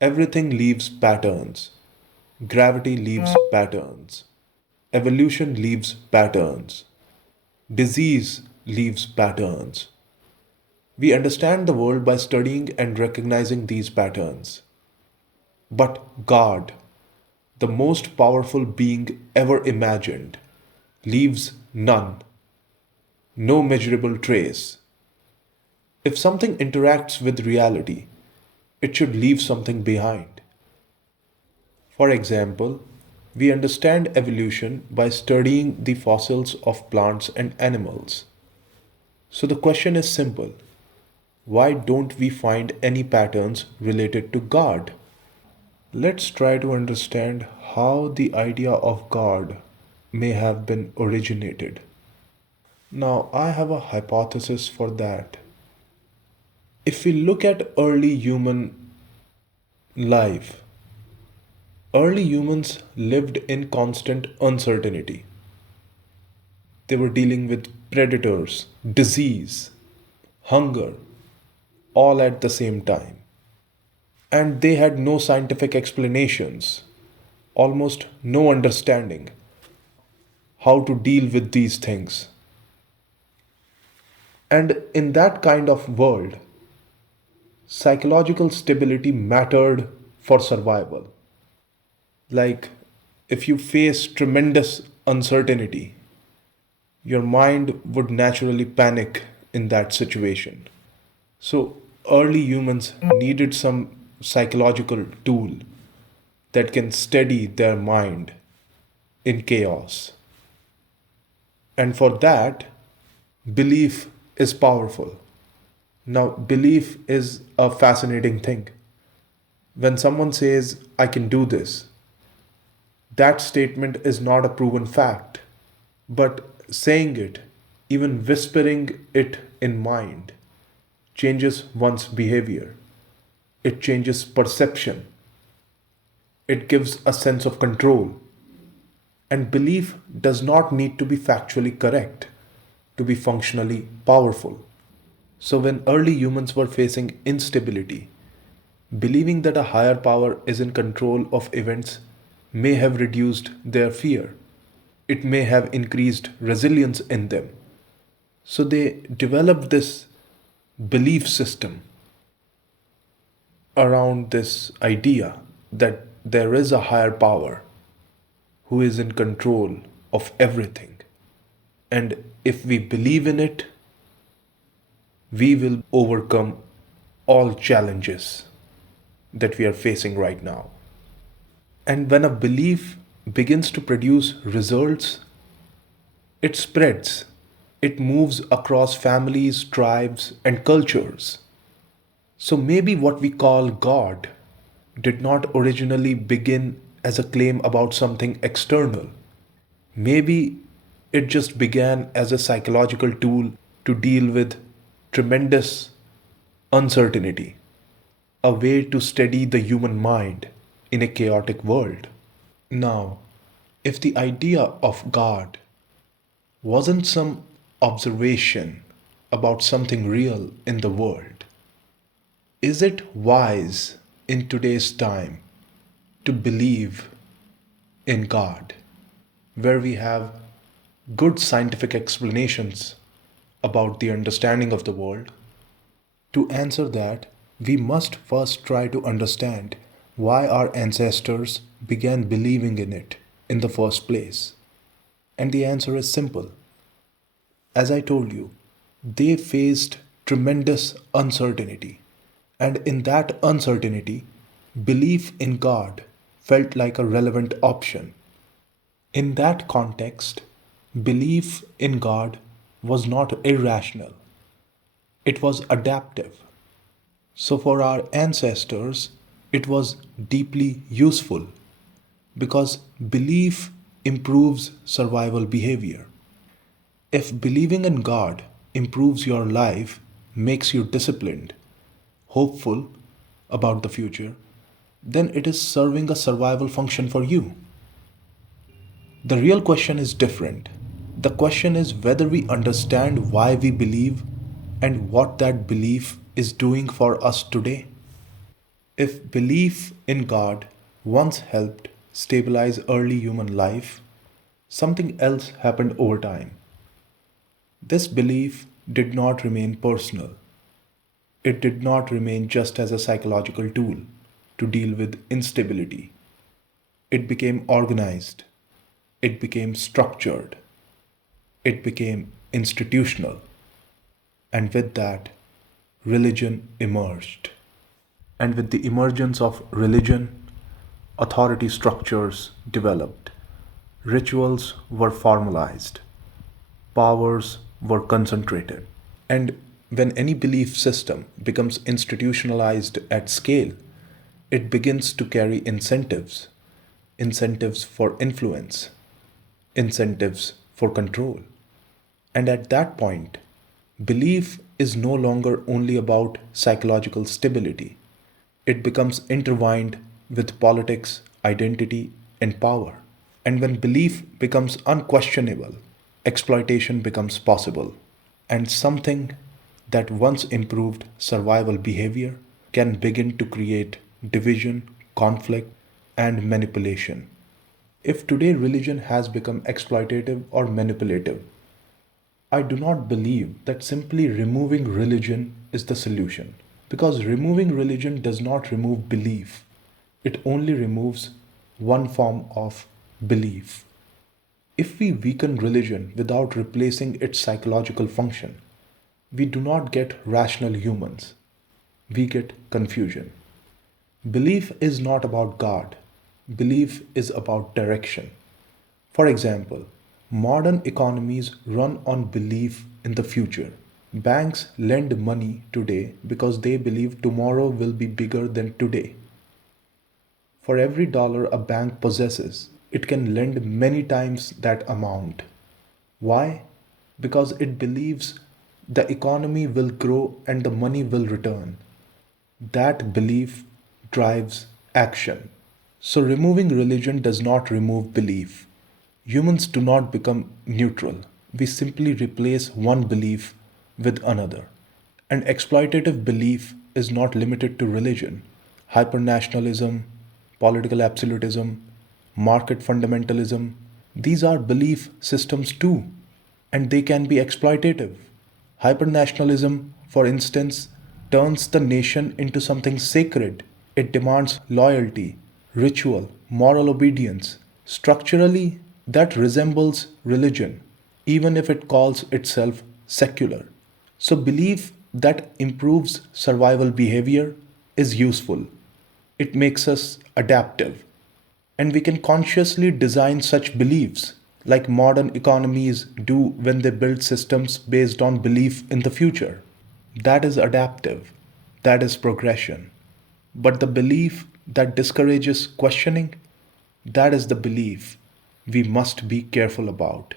Everything leaves patterns. Gravity leaves patterns. Evolution leaves patterns. Disease leaves patterns. We understand the world by studying and recognizing these patterns. But God, the most powerful being ever imagined, leaves none, no measurable trace. If something interacts with reality, it should leave something behind. For example, we understand evolution by studying the fossils of plants and animals. So the question is simple: why don't we find any patterns related to God? Let's try to understand how the idea of God may have been originated. Now, I have a hypothesis for that. If we look at early human life, early humans lived in constant uncertainty. They were dealing with predators, disease, hunger, all at the same time. And they had no scientific explanations, almost no understanding how to deal with these things. And in that kind of world, psychological stability mattered for survival. Like, if you face tremendous uncertainty, your mind would naturally panic in that situation. So, early humans needed some psychological tool that can steady their mind in chaos. And for that, belief is powerful. Now, belief is a fascinating thing. When someone says, I can do this, that statement is not a proven fact. But saying it, even whispering it in mind, changes one's behavior. It changes perception. It gives a sense of control. And belief does not need to be factually correct to be functionally powerful. So, when early humans were facing instability, believing that a higher power is in control of events may have reduced their fear. It may have increased resilience in them. So, they developed this belief system around this idea that there is a higher power who is in control of everything. And if we believe in it, we will overcome all challenges that we are facing right now. And when a belief begins to produce results, it spreads. It moves across families, tribes, and cultures. So maybe what we call God did not originally begin as a claim about something external. Maybe it just began as a psychological tool to deal with tremendous uncertainty, a way to steady the human mind in a chaotic world. Now, if the idea of God wasn't some observation about something real in the world, is it wise in today's time to believe in God, where we have good scientific explanations about the understanding of the world? To answer that, we must first try to understand why our ancestors began believing in it in the first place. And the answer is simple. As I told you, they faced tremendous uncertainty. And in that uncertainty, belief in God felt like a relevant option. In that context, belief in God was not irrational, it was adaptive. So, for our ancestors, it was deeply useful because belief improves survival behavior. If believing in God improves your life, makes you disciplined, hopeful about the future, then it is serving a survival function for you. The real question is different. The question is whether we understand why we believe and what that belief is doing for us today. If belief in God once helped stabilize early human life, something else happened over time. This belief did not remain personal. It did not remain just as a psychological tool to deal with instability. It became organized. It became structured. It became institutional. And with that, religion emerged. And with the emergence of religion, authority structures developed. Rituals were formalized. Powers were concentrated. And when any belief system becomes institutionalized at scale, it begins to carry incentives, incentives for influence, incentives for control. And at that point, belief is no longer only about psychological stability, it becomes intertwined with politics, identity, and power. And when belief becomes unquestionable, exploitation becomes possible. And something that once improved survival behavior can begin to create division, conflict, and manipulation. If today religion has become exploitative or manipulative, I do not believe that simply removing religion is the solution. Because removing religion does not remove belief, it only removes one form of belief. If we weaken religion without replacing its psychological function, we do not get rational humans, we get confusion. Belief is not about God, belief is about direction. For example, modern economies run on belief in the future. Banks lend money today because they believe tomorrow will be bigger than today. For every dollar a bank possesses, it can lend many times that amount. Why? Because it believes the economy will grow and the money will return. That belief drives action. So, removing religion does not remove belief. Humans do not become neutral. We simply replace one belief with another. And exploitative belief is not limited to religion. Hypernationalism, political absolutism, market fundamentalism, these are belief systems too, and they can be exploitative. Hypernationalism, for instance, turns the nation into something sacred. It demands loyalty, ritual, moral obedience. Structurally, that resembles religion, even if it calls itself secular. So, belief that improves survival behavior is useful. It makes us adaptive. And we can consciously design such beliefs, like modern economies do when they build systems based on belief in the future. That is adaptive, that is progression. But the belief that discourages questioning, that is the belief we must be careful about.